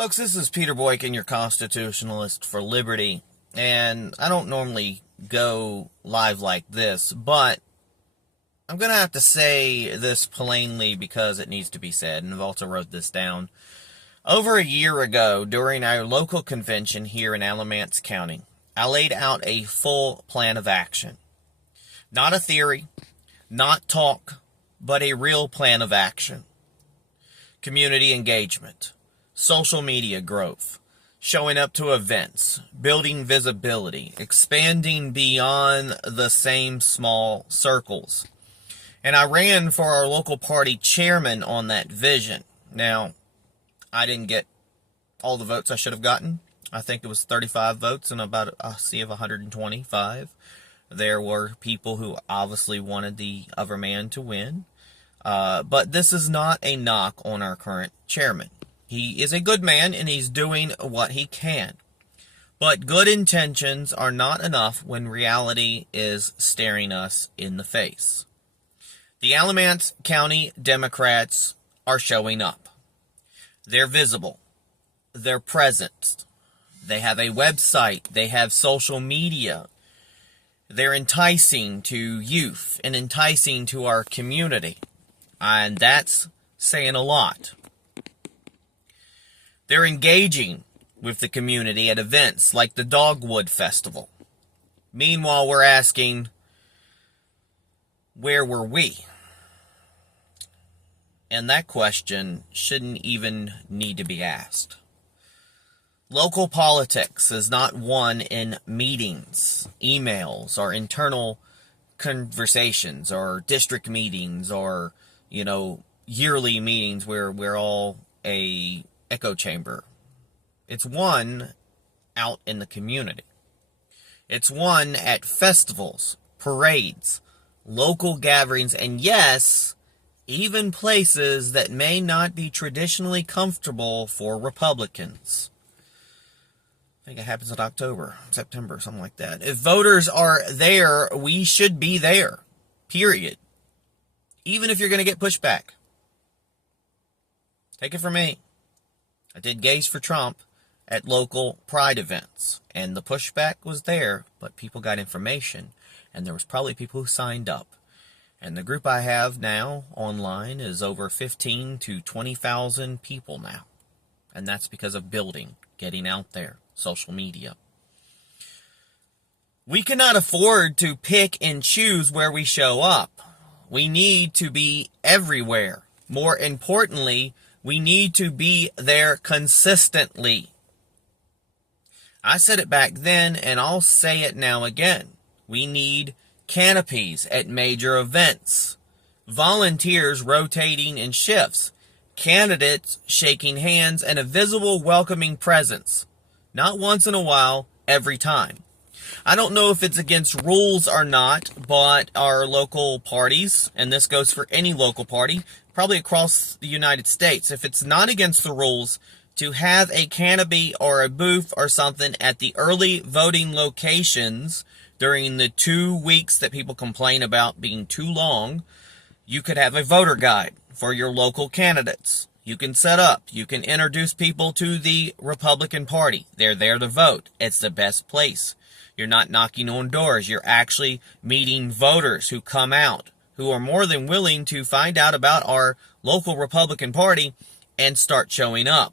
Folks, this is Peter Boykin, your constitutionalist for liberty, and I don't normally go live like this, but I'm going to have to say this plainly because it needs to be said, and I've also wrote this down. Over a year ago, during our local convention here in Alamance County, I laid out a full plan of action. Not a theory, not talk, but a real plan of action. Community engagement, social media growth, showing up to events, building visibility, expanding beyond the same small circles. And I ran for our local party chairman on that vision. Now, I didn't get all the votes I should have gotten. I think it was 35 votes and about a sea of 125. There were people who obviously wanted the other man to win. But this is not a knock on our current chairman. He is a good man and he's doing what he can. But good intentions are not enough when reality is staring us in the face. The Alamance County Democrats are showing up. They're visible. They're present. They have a website. They have social media. They're enticing to youth and enticing to our community. And that's saying a lot. They're engaging with the community at events like the Dogwood Festival. Meanwhile, we're asking, where were we? And that question shouldn't even need to be asked. Local politics is not won in meetings, emails, or internal conversations, or district meetings, or, yearly meetings where we're all a echo chamber. It's won out in the community. It's won at festivals, parades, local gatherings, and yes, even places that may not be traditionally comfortable for Republicans. I think it happens in October, September, something like that. If voters are there, we should be there. Period. Even if you're going to get pushback. Take it from me. I did Gays for Trump at local pride events. And the pushback was there, but people got information. And there was probably people who signed up. And the group I have now online is over 15 to 20,000 people now. And that's because of building, getting out there, social media. We cannot afford to pick and choose where we show up. We need to be everywhere. More importantly, we need to be there consistently. I said it back then, and I'll say it now again. We need canopies at major events, volunteers rotating in shifts, candidates shaking hands, and a visible welcoming presence. Not once in a while, every time. I don't know if it's against rules or not, but our local parties, and this goes for any local party, probably across the United States, if it's not against the rules to have a canopy or a booth or something at the early voting locations during the 2 weeks that people complain about being too long, you could have a voter guide for your local candidates. You can set up. You can introduce people to the Republican Party. They're there to vote. It's the best place. You're not knocking on doors. You're actually meeting voters who come out, who are more than willing to find out about our local Republican Party and start showing up.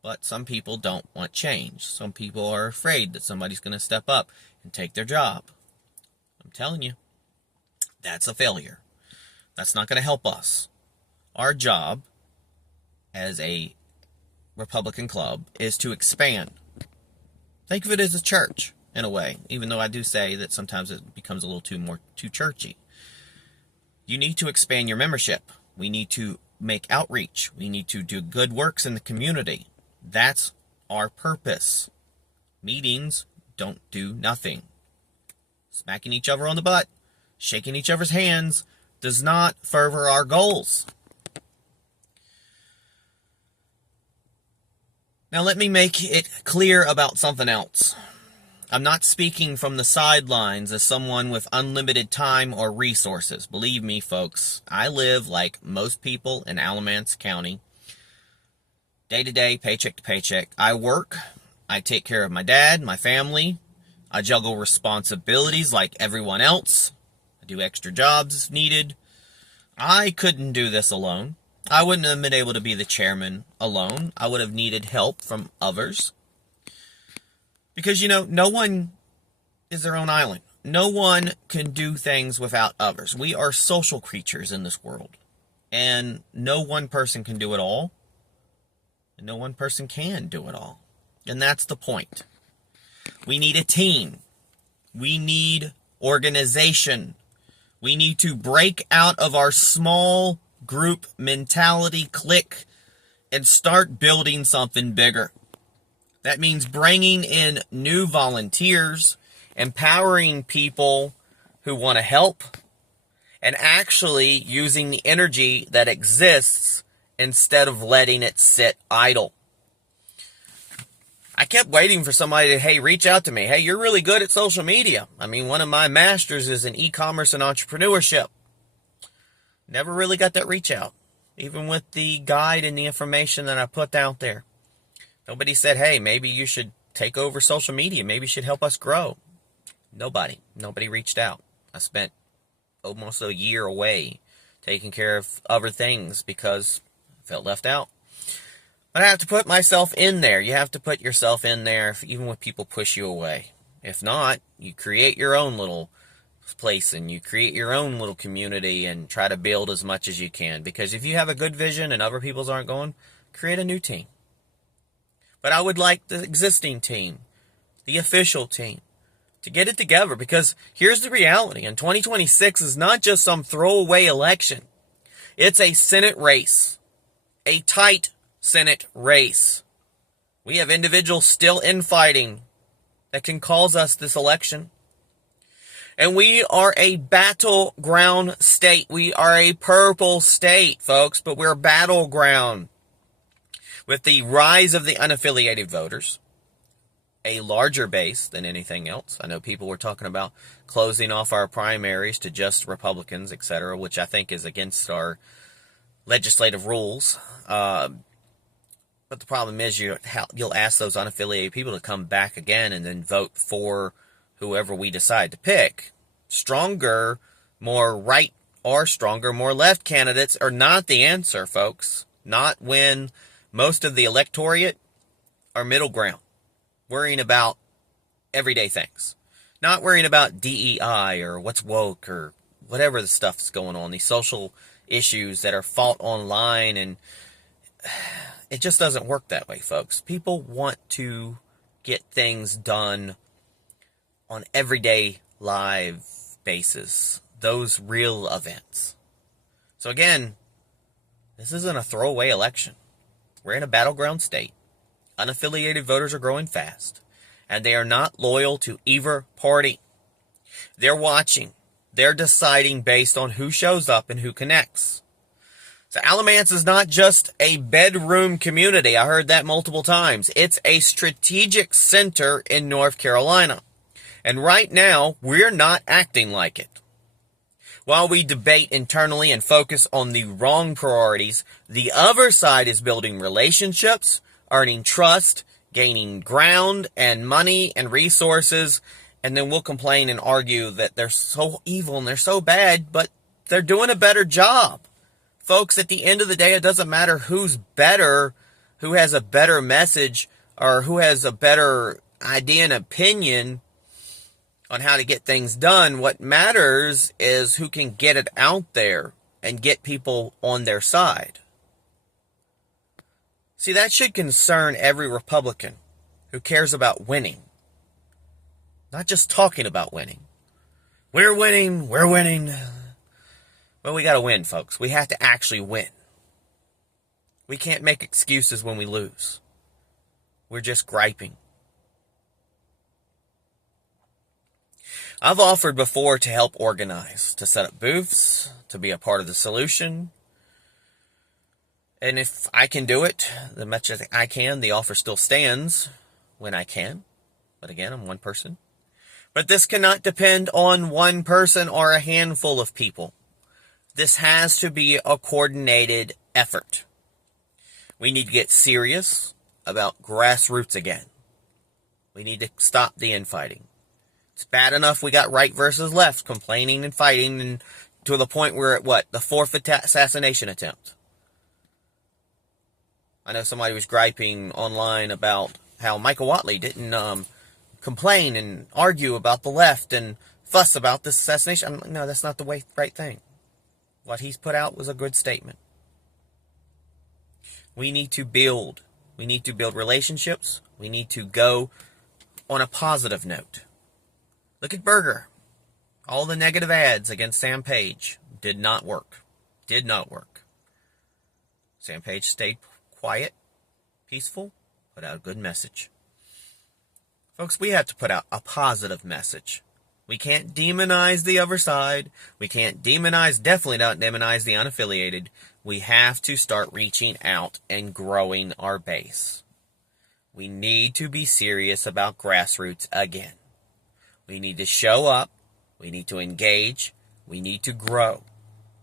But some people don't want change. Some people are afraid that somebody's going to step up and take their job. I'm telling you, that's a failure. That's not going to help us. Our job as a Republican club is to expand. Think of it as a church, in a way, even though I do say that sometimes it becomes a little too churchy. You need to expand your membership. We need to make outreach. We need to do good works in the community. That's our purpose. Meetings don't do nothing. Smacking each other on the butt, shaking each other's hands, does not further our goals. Now let me make it clear about something else. I'm not speaking from the sidelines as someone with unlimited time or resources. Believe me, folks, I live like most people in Alamance County. day to day, paycheck to paycheck. I work, I take care of my dad, my family, I juggle responsibilities like everyone else, I do extra jobs if needed. I couldn't do this alone. I wouldn't have been able to be the chairman alone. I would have needed help from others. Because, no one is their own island. No one can do things without others. We are social creatures in this world. And no one person can do it all. And no one person can do it all. And that's the point. We need a team. We need organization. We need to break out of our small group mentality, clique, and start building something bigger. That means bringing in new volunteers, empowering people who want to help, and actually using the energy that exists instead of letting it sit idle. I kept waiting for somebody to, hey, reach out to me. Hey, you're really good at social media. I mean, one of my masters is in e-commerce and entrepreneurship. Never really got that reach out, even with the guide and the information that I put out there. Nobody said, hey, maybe you should take over social media. Maybe you should help us grow. Nobody reached out. I spent almost a year away taking care of other things because I felt left out. But I have to put myself in there. You have to put yourself in there even when people push you away. If not, you create your own little place and you create your own little community and try to build as much as you can. Because if you have a good vision and other people's aren't going, create a new team. But I would like the existing team, the official team, to get it together. Because here's the reality. And 2026 is not just some throwaway election. It's a Senate race. A tight Senate race. We have individuals still infighting that can cause us this election. And we are a battleground state. We are a purple state, folks, but we're battleground. With the rise of the unaffiliated voters, a larger base than anything else. I know people were talking about closing off our primaries to just Republicans, etc., which I think is against our legislative rules. But the problem is you'll ask those unaffiliated people to come back again and then vote for whoever we decide to pick. Stronger, more right or stronger, more left candidates are not the answer, folks. Not when most of the electorate are middle ground, worrying about everyday things. Not worrying about DEI or what's woke or whatever the stuff's going on, these social issues that are fought online, and it just doesn't work that way, folks. People want to get things done on everyday live basis, those real events. So again, this isn't a throwaway election. We're in a battleground state. Unaffiliated voters are growing fast, and they are not loyal to either party. They're watching. They're deciding based on who shows up and who connects. So Alamance is not just a bedroom community. I heard that multiple times. It's a strategic center in North Carolina. And right now, we're not acting like it. While we debate internally and focus on the wrong priorities, the other side is building relationships, earning trust, gaining ground and money and resources, and then we'll complain and argue that they're so evil and they're so bad, but they're doing a better job. Folks, at the end of the day, it doesn't matter who's better, who has a better message, or who has a better idea and opinion on how to get things done. What matters is who can get it out there and get people on their side. See, that should concern every Republican who cares about winning. Not just talking about winning. We're winning, we're winning. Well, we got to win, folks. We have to actually win. We can't make excuses when we lose. We're just griping. I've offered before to help organize, to set up booths, to be a part of the solution. And if I can do it, the much as I can, the offer still stands when I can. But again, I'm one person. But this cannot depend on one person or a handful of people. This has to be a coordinated effort. We need to get serious about grassroots again. We need to stop the infighting. It's bad enough we got right versus left, complaining and fighting, and to the point where the 4th assassination attempt. I know somebody was griping online about how Michael Watley didn't complain and argue about the left and fuss about this assassination. No, that's not the right thing. What he's put out was a good statement. We need to build. We need to build relationships. We need to go on a positive note. Look at Berger. All the negative ads against Sam Page did not work. Did not work. Sam Page stayed quiet, peaceful, put out a good message. Folks, we have to put out a positive message. We can't demonize the other side. We can't definitely not demonize the unaffiliated. We have to start reaching out and growing our base. We need to be serious about grassroots again. We need to show up. We need to engage. We need to grow.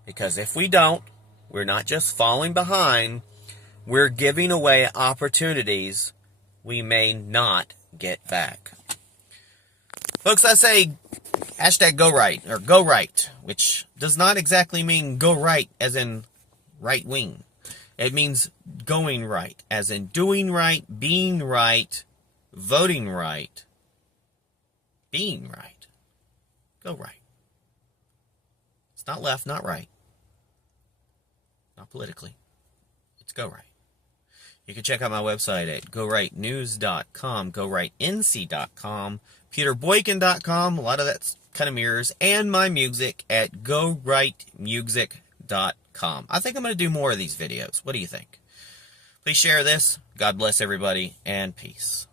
Because if we don't, we're not just falling behind. We're giving away opportunities we may not get back. Folks, I say hashtag go right, or go right, which does not exactly mean go right as in right wing. It means going right, as in doing right, being right, voting right, being right. Go right. It's not left, not right. Not politically. It's go right. You can check out my website at gorightnews.com, gorightnc.com, peterboykin.com, a lot of that kind of mirrors, and my music at gorightmusic.com. I think I'm going to do more of these videos. What do you think? Please share this. God bless everybody, and peace.